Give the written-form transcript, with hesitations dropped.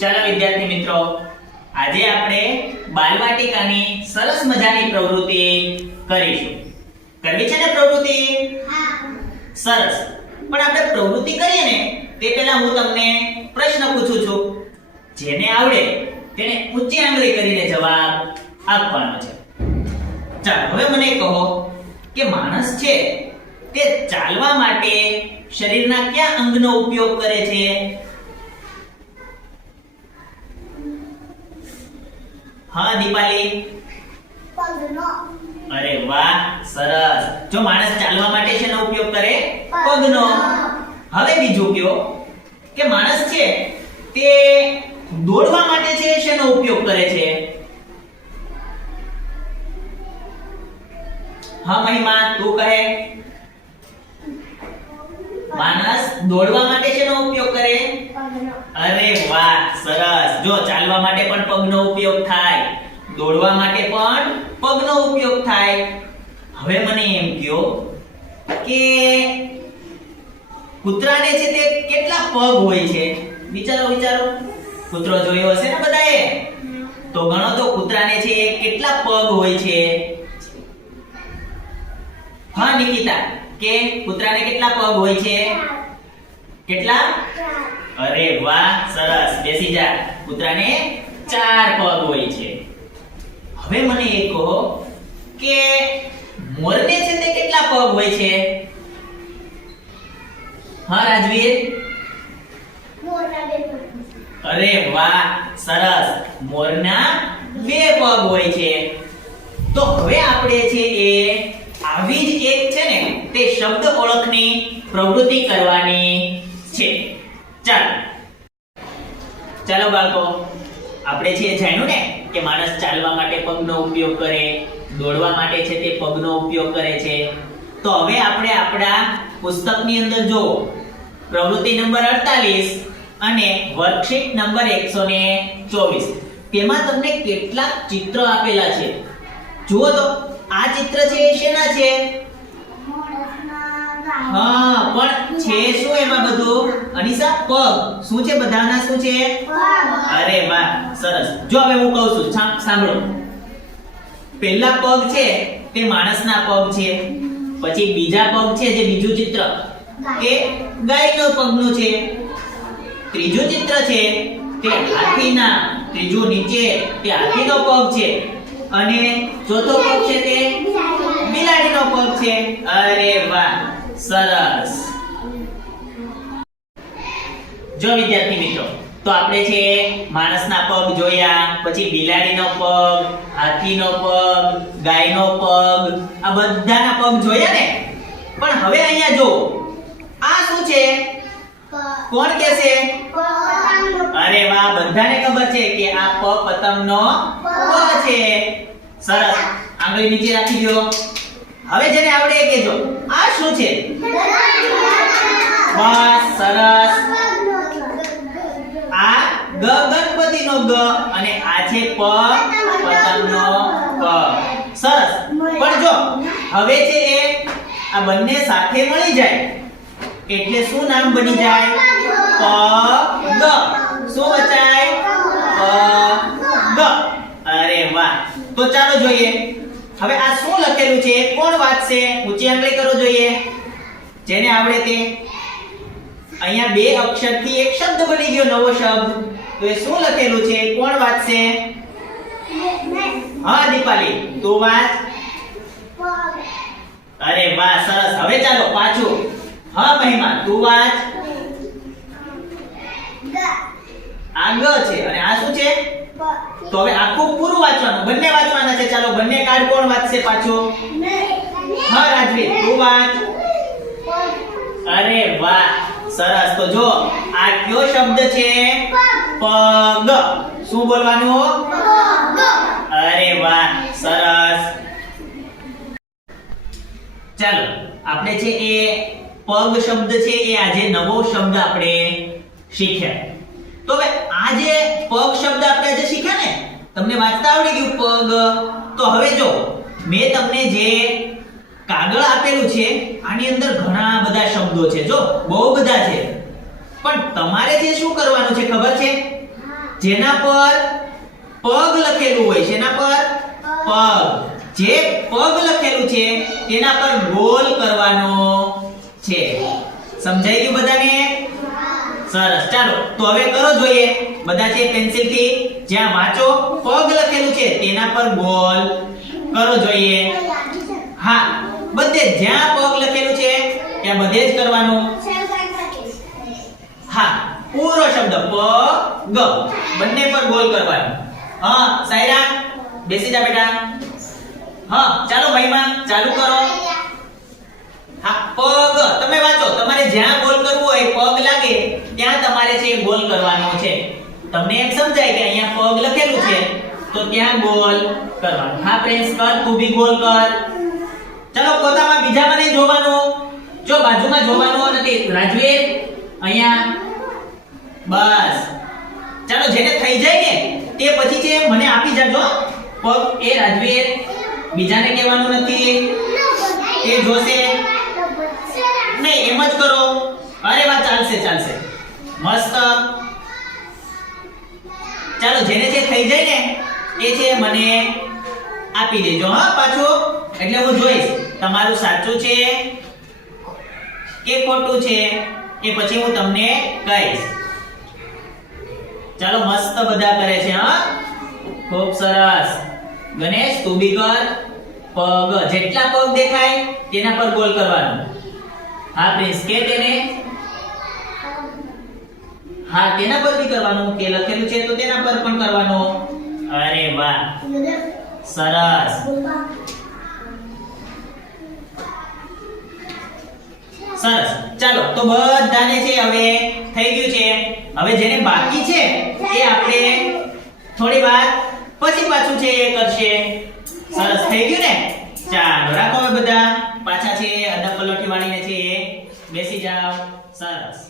ચાલો વિદ્યાર્થી મિત્રો, આજે આપણે બાલવાટિકાની સરસ મજાની પ્રવૃત્તિ કરીશું. કરવી છે ને પ્રવૃત્તિ? હા. સરસ. પણ આપણે પ્રવૃત્તિ કરીએ ને તે પહેલા હું તમને પ્રશ્ન પૂછું છું. જેને આવડે તેને ઊંચી આંગળી કરીને જવાબ આપવાનો છે. ચાલો હવે મને કહો કે માણસ છે તે ચાલવા માટે શરીરના કયા અંગનો ઉપયોગ કરે છે? હા દીપાલી. પગનો. અરે વાહ, સરસ. જો માણસ ચાલવા માટે શેનો ઉપયોગ કરે? પગનો. હવે બીજું કયો કે માણસ છે તે દોડવા માટે છે શેનો ઉપયોગ કરે છે? હા મહિમા, તું કહે. માણસ દોડવા માટે શેનો ઉપયોગ કરે? પગનો. અરે વાહ, સરસ. જો ચાલવા માટે પણ પગનો ઉપયોગ થાય, દોડવા માટે પણ પગનો ઉપયોગ થાય. હવે મને એમ કહો કે કૂતરાને છે તે કેટલા પગ હોય છે? વિચારો. કૂતરો જોયો હશે ને બધાએ? તો ગણો તો કૂતરાને છે કેટલા પગ હોય છે? હા નિકિતા, કે કૂતરાને કેટલા પગ હોય છે? કેટલા? અરે વાહ, સરસ. બેસી જા. કૂતરાને 4 પગ હોય છે. હવે મને એ કહો કે મોરને છે તે કેટલા પગ હોય છે? હા રાજવીર. મોરના બે પગ. અરે વાહ, સરસ. મોરના 2 પગ હોય છે. તો હવે આપણે છે એ આવી જ એક છે ને તે શબ્દ ઓળખની પ્રવૃત્તિ કરવાની છે. ચાલો બાળકો, આપણે છે જાણ્યું ને કે માણસ ચાલવા માટે પગનો ઉપયોગ કરે, દોડવા માટે છે તે પગનો ઉપયોગ કરે છે. તો હવે આપણે આપણા પુસ્તકની અંદર જો પ્રવૃત્તિ નંબર 48 અને વર્કશીટ નંબર 124, તેમાં તમને કેટલાક ચિત્ર આપેલા છે. જુઓ તો આ ચિત્ર છે એ શેના છે? હા, પણ છે શું એમાં બધું? અનિશા, પગ. શું છે બધાના? શું છે? અરે વાહ, સરસ. જો હવે હું કહું છું, સાંભળો. પહેલા પગ છે તે માણસના પગ છે. પછી બીજા પગ છે, જે બીજું ચિત્ર તે ગાયનો પગનું છે. ત્રીજું ચિત્ર છે તે હાથીના, ત્રીજું નીચે તે હાથીનો પગ છે. અને ચોથો પગ છે તે બિલાડીનો પગ છે. અરે વાહ, સરસ. જો વિદ્યાર્થી મિત્રો, તો આપણે છે માણસના પગ જોયા, પછી બિલાડીનો પગ, હાથીનો પગ, ગાયનો પગ, આ બધાના પગ જોયા ને? પણ હવે અહીંયા જો આ શું છે? કોણ કહેશે? અરે વાહ, બધાને ખબર છે કે આ પતંગનો પ છે. સરસ. આંગળી નીચે રાખી દો. હવે જેને આવડે એ કહેજો, આ શું છે? બસ, સરસ. આ ગણપતિનો ગ અને આ છે પતંગનો પ. સરસ. પણ જો હવે છે એ આ બંને સાથે મળી જાય એટલે શું નામ બની જાય? પગ. શું બચાય? પગ. અરે વાહ. તો ચાલો જોઈએ હવે આ શું લખેલું છે, કોણ વાંચશે? ઊંચી આંગળી કરો જોઈએ, જેને આવડે તે. અહીંયા 2 અક્ષરથી એક શબ્દ બની ગયો, નવો શબ્દ. તો એ શું લખેલું છે, કોણ વાંચશે? હા દીપાલી, તું વાંચ. અરે વાહ, સરસ. હવે ચાલો પાછું. હા મહિમા, તું વાંચ. આ ગ છે અને આ શું છે? તો હવે આખું પૂરું વાંચવાનું, બંને વાંચવાના છે. ચાલો બંને કાર્ડ કોણ વાંચશે પાછું? હા રાજવીર, તું વાંચ. અરે વાહ, સરસ. તો જો આ કયો શબ્દ છે? પગ. શું બોલવાનું? અરે વાહ, સરસ. ચાલો આપણે છે એ પગ શબ્દ છે એ આજે નવો શબ્દ આપણે શીખ્યા. તો હવે આ જે પગ શબ્દ આપણે આજે શીખ્યા ને, તમને વાંચતા આવડી ગયું પગ. તો હવે જો મેં તમને જે કાગળ આપેલું છે આની અંદર ઘણા બધા શબ્દો છે. જો બહુ બધા છે, પણ તમારે જે શું કરવાનું છે ખબર છે? જેના પર પગ લખેલું હોય છે, એના પર પગ, જે પગ લખેલું છે તેના પર ગોલ કરવાનો છે. સમજાઈ ગયું બધાને? સરસ. ચાલો તો હવે કરો જોઈએ બધા છે પેન્સિલ થી, જ્યાં વાંચો પગ લખેલું છે તેના પર ગોલ કરો જોઈએ. હા, બધે જ્યાં પગ લખેલું છે ત્યાં બધે જ કરવાનું. હા, પૂરો શબ્દ પગ, બંને પર ગોલ કરવાનું. હા સાયરા, બેસી જા બેટા. હા ચાલો મહિમા, ચાલુ કરો. હા, પગ તમે વાંચો, તમારે જ્યાં ગોલ કરવું હોય પગ લાગે ત્યાં તમારે છે ગોલ કરવાનો છે. તમને એમ સમજાય કે અહીંયા પગ લખેલું છે તો ત્યાં ગોલ કરવાનો. હા પ્રિન્સ, કર તું બી ગોલ કર. ચાલો પોતામાં બીજામાં નહીં જોવાનું, જો બાજુમાં જોવાનું નથી. રાજવીર અહીંયા, બસ. ચાલો જેને થઈ જાય ને તે પછી છે મને આપી જાજો પગ. એ રાજવીર, બીજાને કહેવાનું નથી, એ જોશે નહીં, એમ જ કરો. અરે વાહ, ચાલશે ચાલશે, મસ્ત. ચાલો જેને જે થઈ જાય ને એ છે મને આપી દેજો. હા પાછું, એટલે હું જોઈશ તમારું સાચું છે કે ખોટું છે એ પછી હું તમને કહીશ. ચાલો મસ્ત બધા કરે છે. હા ખૂબ સરસ. ગણેશ તું બી કર. પગ, જેટલા પગ દેખાય તેના પર ગોલ કરવાનું. હા પ્રિન્સ, કે તેને, હા તેના પર બી કરવાનું, કે લખેલું છે તો તેના પર પણ કરવાનું. અરે વાહ, સરસ. સરસ. ચાલો તો બધાને છે હવે થઈ ગયું છે. હવે જેને બાકી છે એ આપણે થોડી વાર પછી પાછું છે એ કરશે. સરસ, થઈ ગયું ને? ચાલો રાખો હવે બધા પાછા છે અડધા પલોઠી વાળીને છે બેસી જાઓ. સરસ.